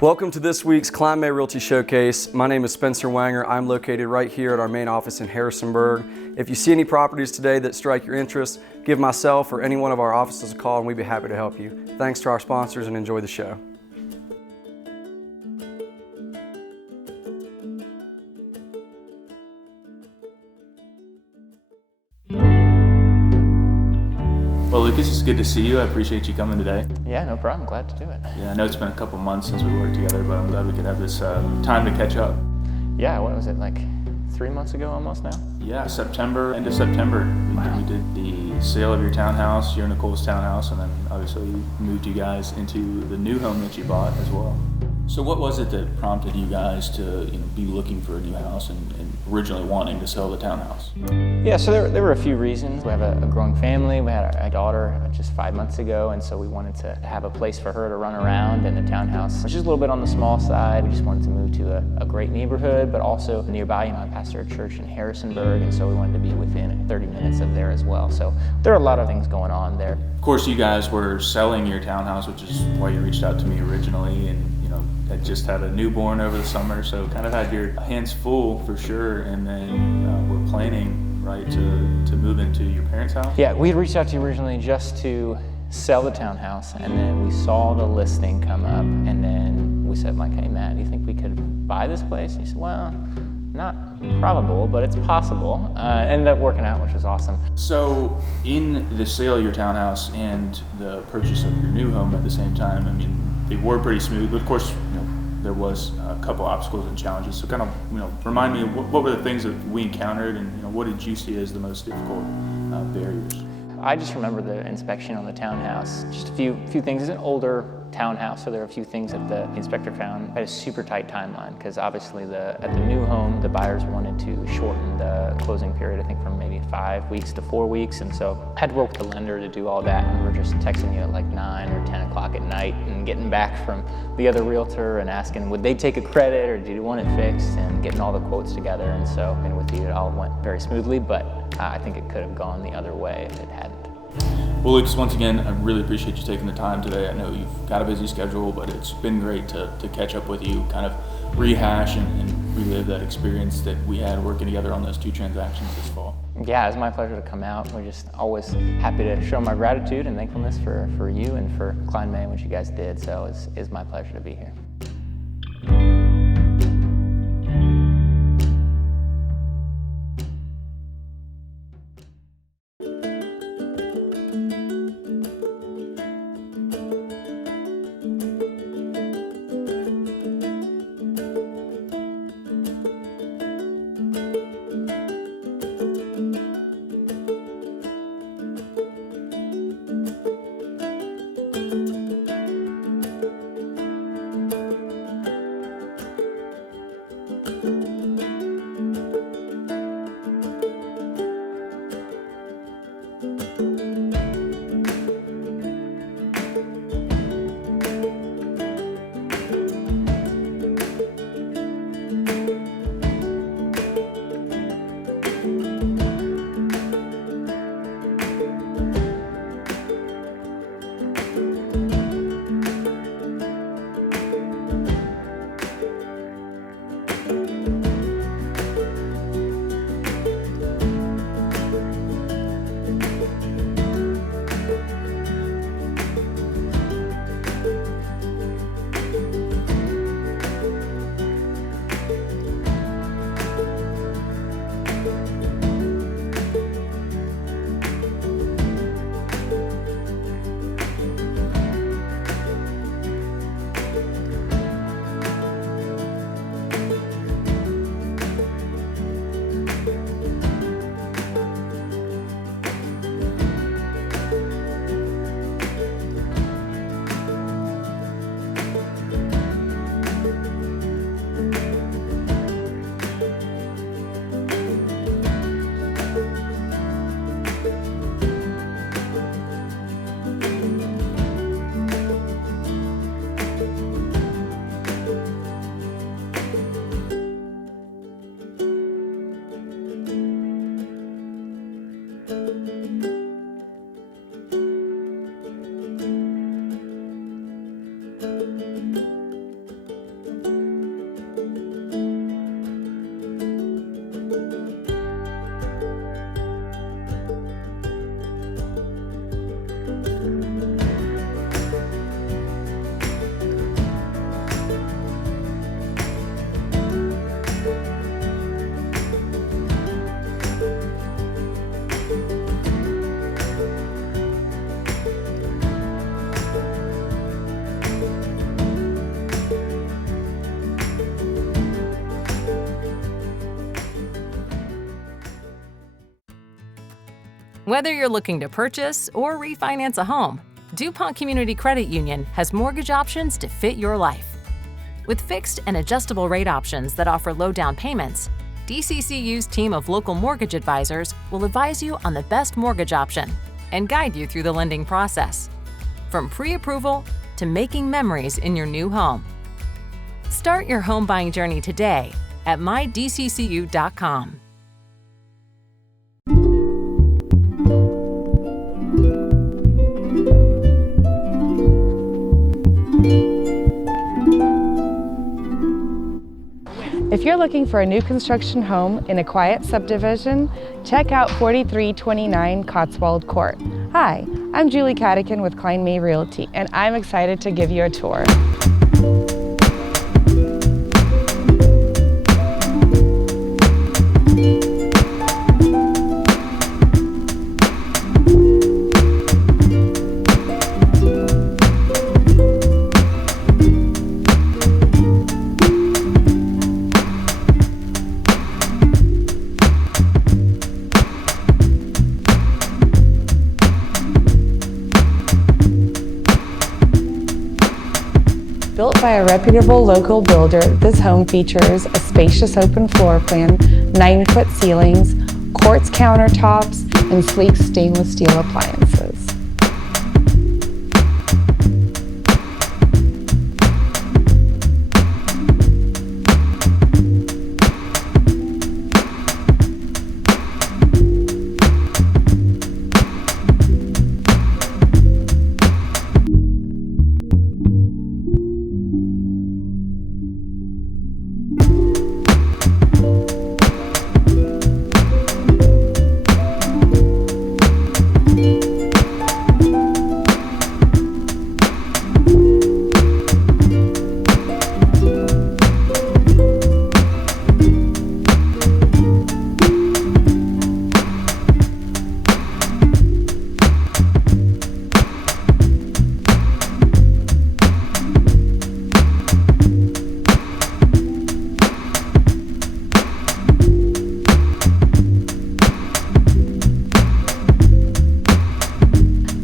Welcome to this week's Kline May Realty Showcase. My name is Spencer Wenger. I'm located right here at our main office in Harrisonburg. If you see any properties today that strike your interest, give myself or any one of our offices a call and we'd be happy to help you. Thanks to our sponsors and enjoy the show. Well, Lucas, it's good to see you. I appreciate you coming today. Yeah, no problem. Glad to do it. Yeah, I know it's been a couple months since we worked together, but I'm glad we could have this time to catch up. Yeah, what was it, like 3 months ago almost now? Yeah, end of September. We did the sale of your townhouse, your and Nicole's townhouse, and then obviously moved you guys into the new home that you bought as well. So what was it that prompted you guys to be looking for a new house and originally wanting to sell the townhouse? Yeah, so there were a few reasons. We have a growing family. We had a daughter just 5 months ago, and so we wanted to have a place for her to run around, and the townhouse was just a little bit on the small side. We just wanted to move to a great neighborhood, but also nearby. I pastor a church in Harrisonburg, and so we wanted to be within 30 minutes of there as well. So there are a lot of things going on there. Of course, you guys were selling your townhouse, which is why you reached out to me originally, and had just had a newborn over the summer, so kind of had your hands full for sure, and then we're planning, right, to move into your parents' house? Yeah, we had reached out to you originally just to sell the townhouse, and then we saw the listing come up, and then we said, like, hey, Matt, do you think we could buy this place? And he said, well, not probable, but it's possible. Ended up working out, which was awesome. So in the sale of your townhouse and the purchase of your new home at the same time, I mean, they were pretty smooth, but of course, there was a couple obstacles and challenges. So kind of, remind me, what were the things that we encountered, and what did you see as the most difficult barriers? I just remember the inspection on the townhouse. Just a few things. It's an older townhouse, so there are a few things that the inspector found. I had a super tight timeline because obviously at the new home, the buyers wanted to shorten the closing period, I think from maybe 5 weeks to 4 weeks, and so I had to work with the lender to do all that, and we were just texting you at like 9 or 10 o'clock at night and getting back from the other realtor and asking would they take a credit or do you want it fixed, and getting all the quotes together. And so, and with you, it all went very smoothly, but I think it could have gone the other way if it hadn't. Well, Lucas, once again, I really appreciate you taking the time today. I know you've got a busy schedule, but it's been great to catch up with you, kind of rehash and relive that experience that we had working together on those 2 transactions this fall. Yeah, it's my pleasure to come out. We're just always happy to show my gratitude and thankfulness for you and for Kline May and what you guys did. So it's my pleasure to be here. Whether you're looking to purchase or refinance a home, DuPont Community Credit Union has mortgage options to fit your life. With fixed and adjustable rate options that offer low down payments, DCCU's team of local mortgage advisors will advise you on the best mortgage option and guide you through the lending process, from pre-approval to making memories in your new home. Start your home buying journey today at mydccu.com. If you're looking for a new construction home in a quiet subdivision, check out 4329 Cotswold Court. Hi, I'm Julie Katykhin with Kline May Realty, and I'm excited to give you a tour. Built by a reputable local builder, this home features a spacious open floor plan, 9-foot ceilings, quartz countertops, and sleek stainless steel appliances.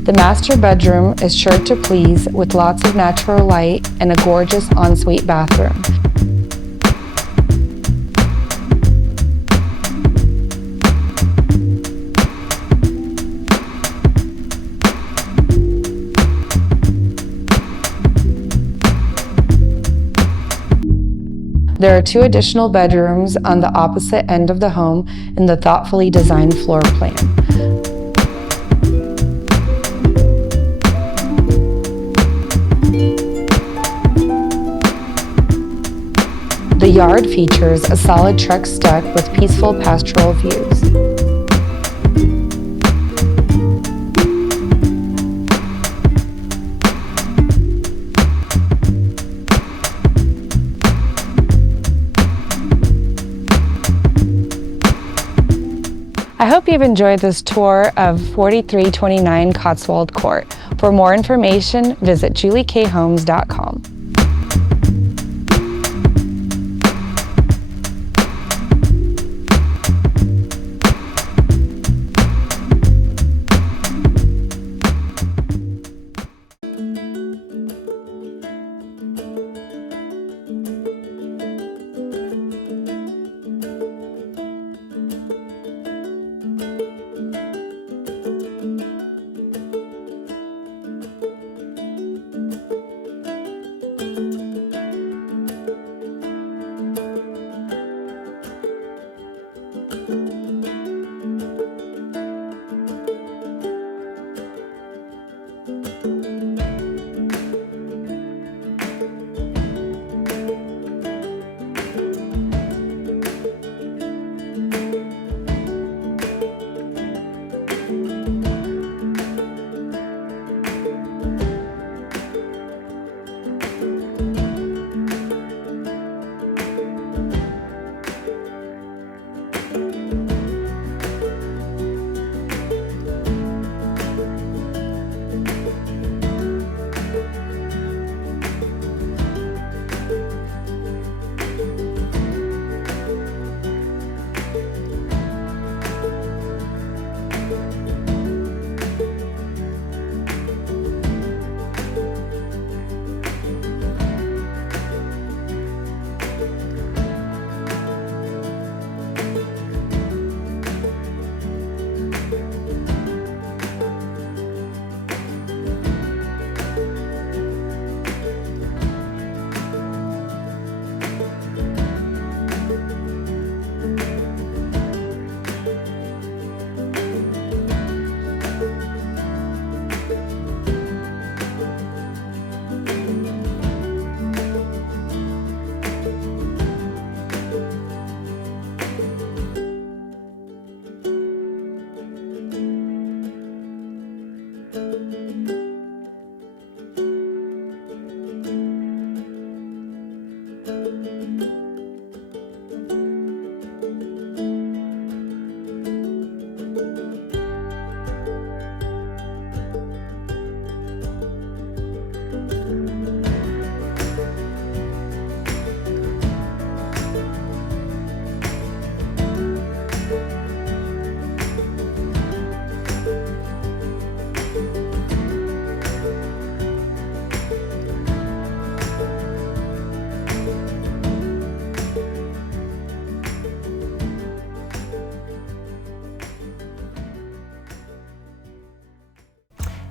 The master bedroom is sure to please with lots of natural light and a gorgeous ensuite bathroom. There are 2 additional bedrooms on the opposite end of the home in the thoughtfully designed floor plan. The yard features a solid Trex deck with peaceful pastoral views. I hope you've enjoyed this tour of 4329 Cotswold Court. For more information, visit juliekhomes.com.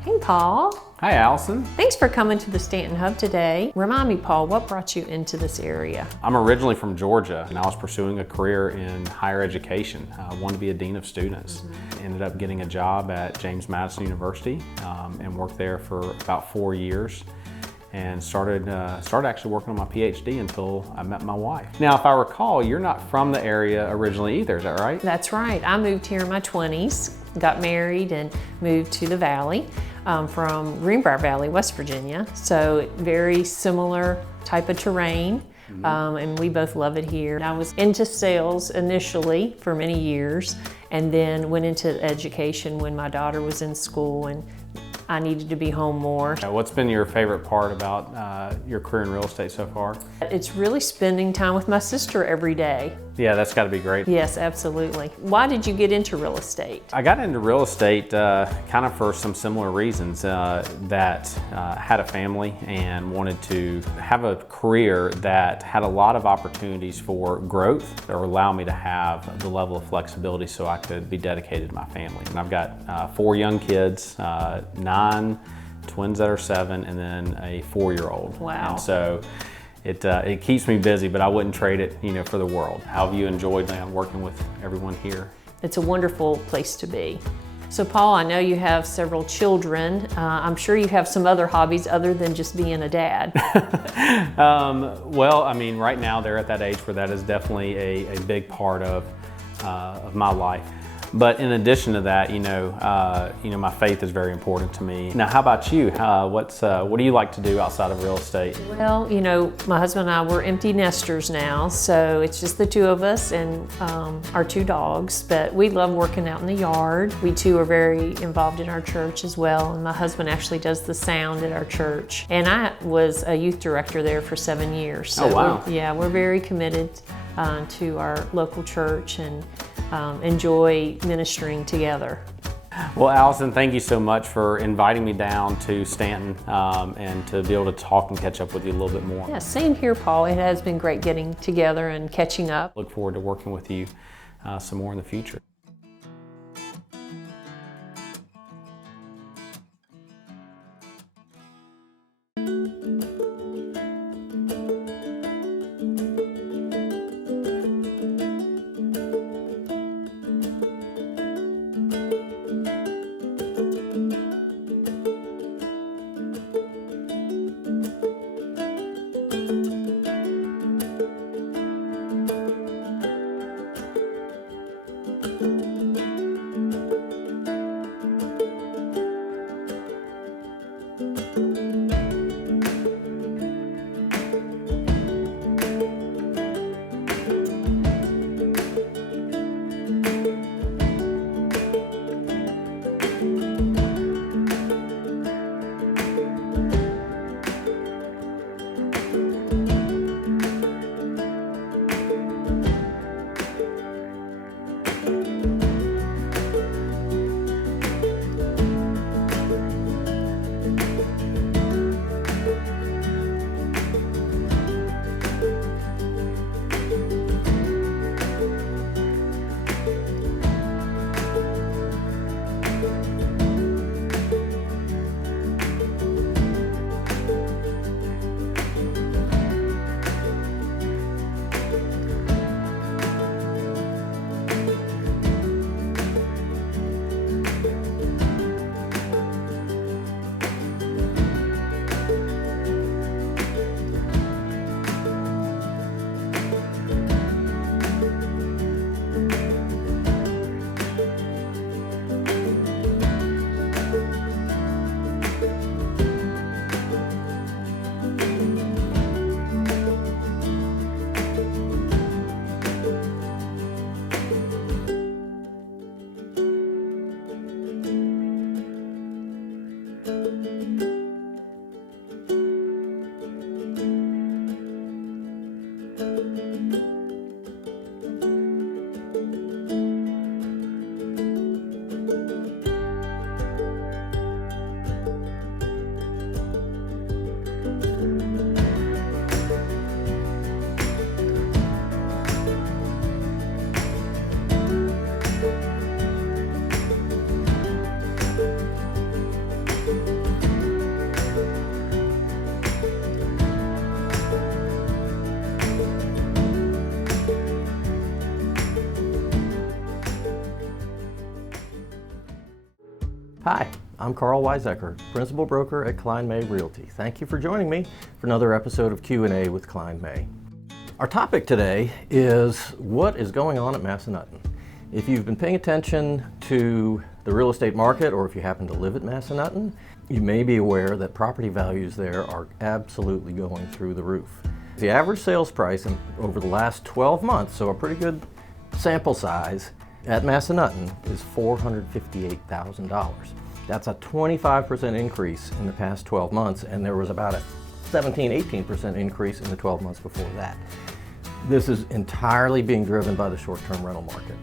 Hey, Paul. Hi, Allison. Thanks for coming to the Stanton Hub today. Remind me, Paul, what brought you into this area? I'm originally from Georgia, and I was pursuing a career in higher education. I wanted to be a dean of students. Ended up getting a job at James Madison University and worked there for about 4 years. And started actually working on my PhD until I met my wife. Now, if I recall, you're not from the area originally either, is that right? That's right. I moved here in my 20s, got married and moved to the Valley from Greenbrier Valley, West Virginia. So very similar type of terrain. And we both love it here. I was into sales initially for many years and then went into education when my daughter was in school and I needed to be home more. What's been your favorite part about your career in real estate so far? It's really spending time with my sister every day. Yeah, that's got to be great. Yes, absolutely. Why did you get into real estate? I got into real estate kind of for some similar reasons, that had a family and wanted to have a career that had a lot of opportunities for growth or allow me to have the level of flexibility so I could be dedicated to my family. And I've got 4 young kids, 9 twins that are 7, and then a 4-year-old. Wow. And so it keeps me busy, but I wouldn't trade it, for the world. How have you enjoyed working with everyone here? It's a wonderful place to be. So Paul, I know you have several children. I'm sure you have some other hobbies other than just being a dad. Well, I mean, right now they're at that age where that is definitely a big part of my life. But in addition to that, my faith is very important to me. Now, how about you? What do you like to do outside of real estate? Well, my husband and I, we're empty nesters now, so it's just the 2 of us and our 2 dogs, but we love working out in the yard. We too are very involved in our church as well, and my husband actually does the sound at our church. And I was a youth director there for 7 years. So oh, wow. we're very committed to our local church and enjoy ministering together. Well, Allison, thank you so much for inviting me down to Stanton and to be able to talk and catch up with you a little bit more. Yeah, same here, Paul. It has been great getting together and catching up. Look forward to working with you some more in the future. Hi, I'm Karl Waizecker, Principal Broker at Kline May Realty. Thank you for joining me for another episode of Q&A with Kline May. Our topic today is what is going on at Massanutten. If you've been paying attention to the real estate market, or if you happen to live at Massanutten, you may be aware that property values there are absolutely going through the roof. The average sales price over the last 12 months, so a pretty good sample size, at Massanutten is $458,000. That's a 25% increase in the past 12 months, and there was about a 17-18% increase in the 12 months before that. This is entirely being driven by the short-term rental market.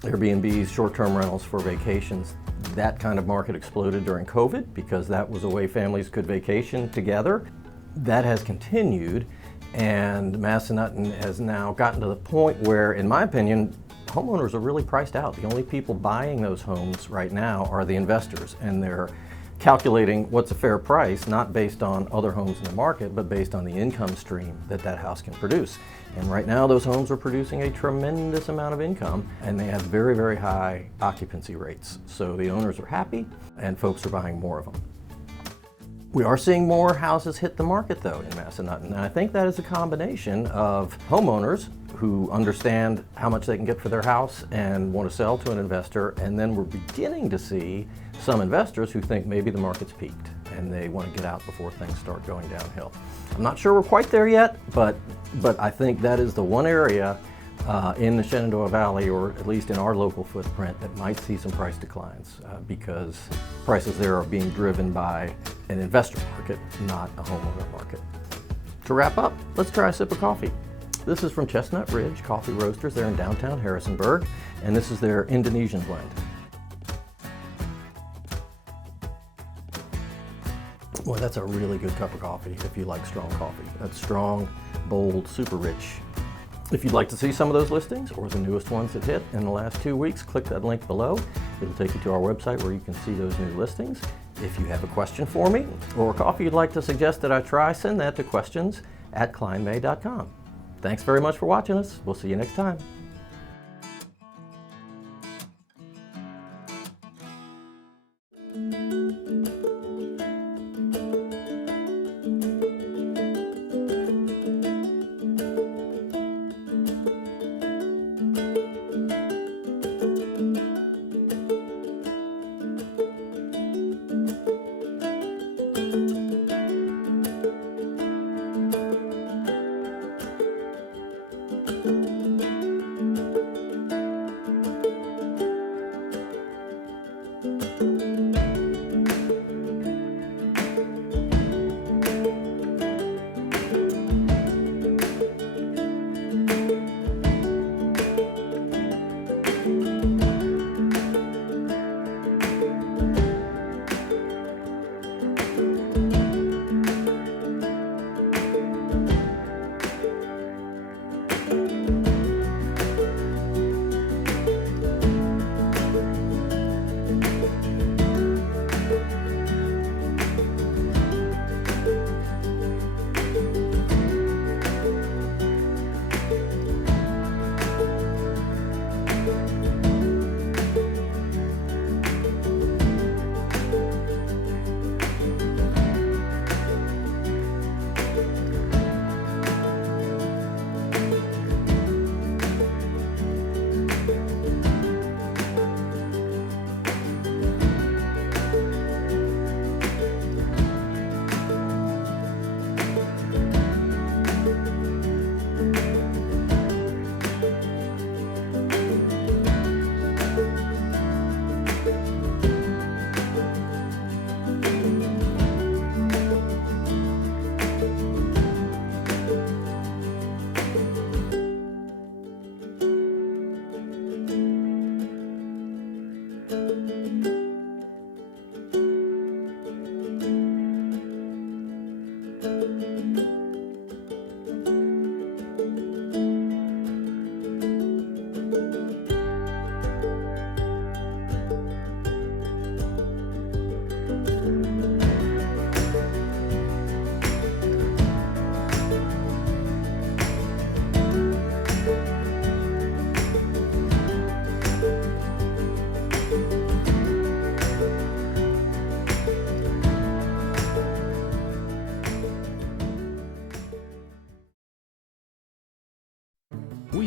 Airbnbs, short-term rentals for vacations, that kind of market exploded during COVID because that was a way families could vacation together. That has continued, and Massanutten has now gotten to the point where, in my opinion, homeowners are really priced out. The only people buying those homes right now are the investors, and they're calculating what's a fair price, not based on other homes in the market, but based on the income stream that that house can produce. And right now those homes are producing a tremendous amount of income, and they have very, very high occupancy rates. So the owners are happy, and folks are buying more of them. We are seeing more houses hit the market though in Massanutten, and I think that is a combination of homeowners who understand how much they can get for their house and want to sell to an investor, and then we're beginning to see some investors who think maybe the market's peaked and they want to get out before things start going downhill. I'm not sure we're quite there yet, but I think that is the one area in the Shenandoah Valley, or at least in our local footprint, that might see some price declines because prices there are being driven by an investor market, not a homeowner market. To wrap up, let's try a sip of coffee. This is from Chestnut Ridge Coffee Roasters. They're in downtown Harrisonburg, and this is their Indonesian blend. Well, that's a really good cup of coffee if you like strong coffee. That's strong, bold, super rich. If you'd like to see some of those listings or the newest ones that hit in the last 2 weeks, click that link below. It'll take you to our website where you can see those new listings. If you have a question for me or a coffee you'd like to suggest that I try, send that to questions@klinemay.com. Thanks very much for watching us. We'll see you next time.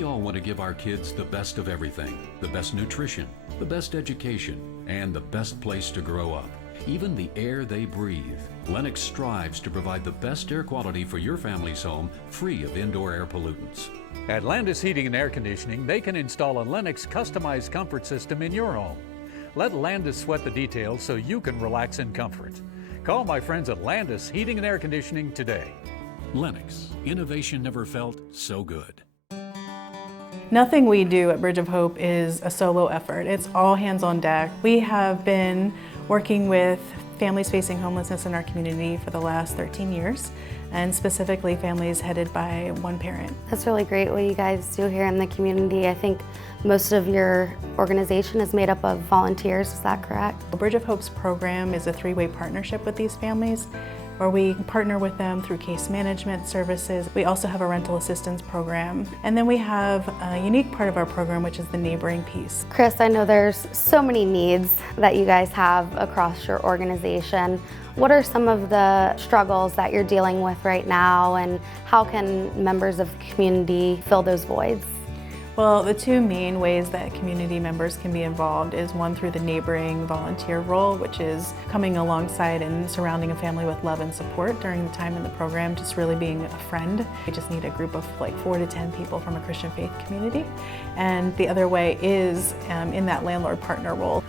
all want to give our kids the best of everything, the best nutrition, the best education, and the best place to grow up. Even the air they breathe. Lennox strives to provide the best air quality for your family's home, free of indoor air pollutants. At Landis Heating and Air Conditioning, they can install a Lennox customized comfort system in your home. Let Landis sweat the details so you can relax in comfort. Call my friends at Landis Heating and Air Conditioning today. Lennox, innovation never felt so good. Nothing we do at Bridge of Hope is a solo effort. It's all hands on deck. We have been working with families facing homelessness in our community for the last 13 years, and specifically families headed by one parent. That's really great what you guys do here in the community. I think most of your organization is made up of volunteers, is that correct? Bridge of Hope's program is a three-way partnership with these families, where we partner with them through case management services. We also have a rental assistance program. And then we have a unique part of our program, which is the neighboring piece. Chris, I know there's so many needs that you guys have across your organization. What are some of the struggles that you're dealing with right now, and how can members of the community fill those voids? Well, the two main ways that community members can be involved is one through the neighboring volunteer role, which is coming alongside and surrounding a family with love and support during the time in the program, just really being a friend. We just need a group of like 4 to 10 people from a Christian faith community. And the other way is in that landlord partner role.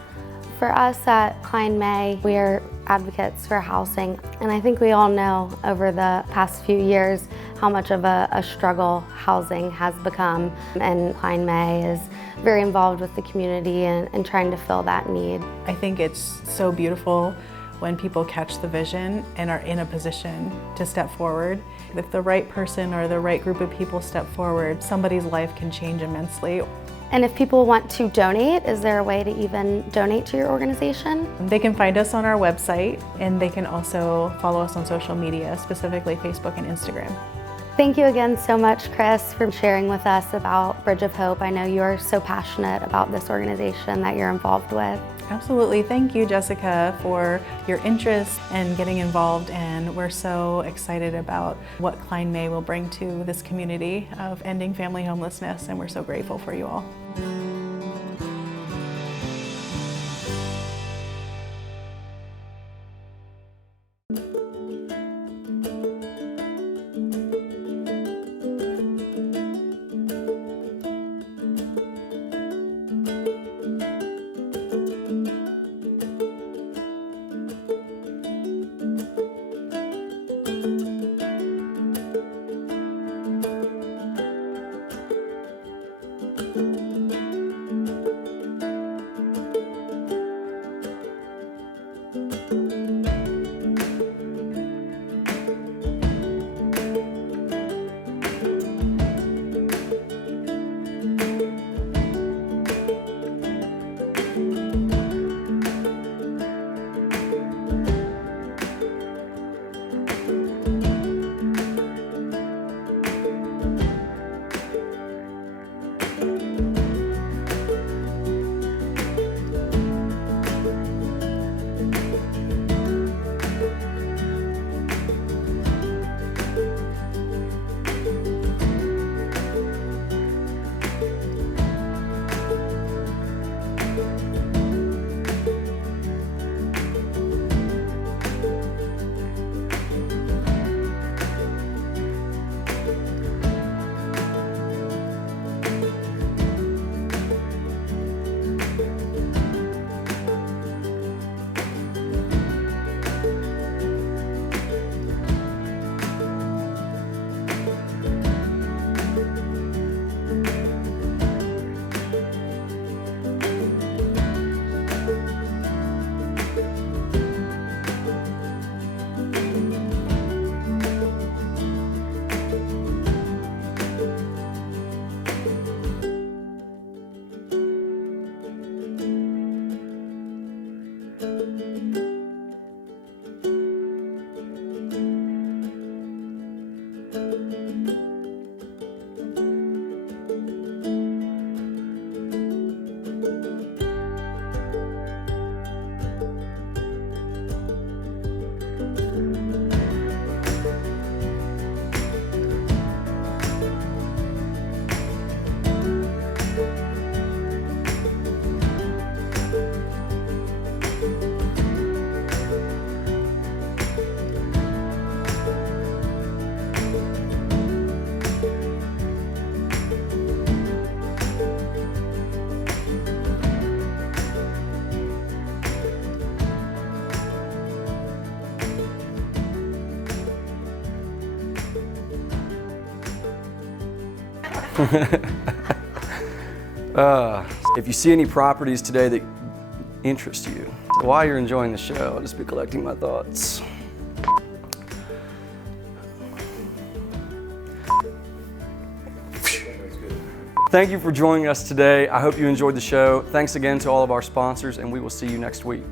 For us at Kline May, we are advocates for housing, and I think we all know over the past few years how much of a struggle housing has become, and Kline May is very involved with the community and trying to fill that need. I think it's so beautiful when people catch the vision and are in a position to step forward. If the right person or the right group of people step forward, somebody's life can change immensely. And if people want to donate, is there a way to even donate to your organization? They can find us on our website, and they can also follow us on social media, specifically Facebook and Instagram. Thank you again so much, Chris, for sharing with us about Bridge of Hope. I know you are so passionate about this organization that you're involved with. Absolutely. Thank you, Jessica, for your interest and getting involved, and we're so excited about what Kline May will bring to this community of ending family homelessness, and we're so grateful for you all. If you see any properties today that interest you, while you're enjoying the show, I'll just be collecting my thoughts. Thank you for joining us today. I hope you enjoyed the show. Thanks again to all of our sponsors, and we will see you next week.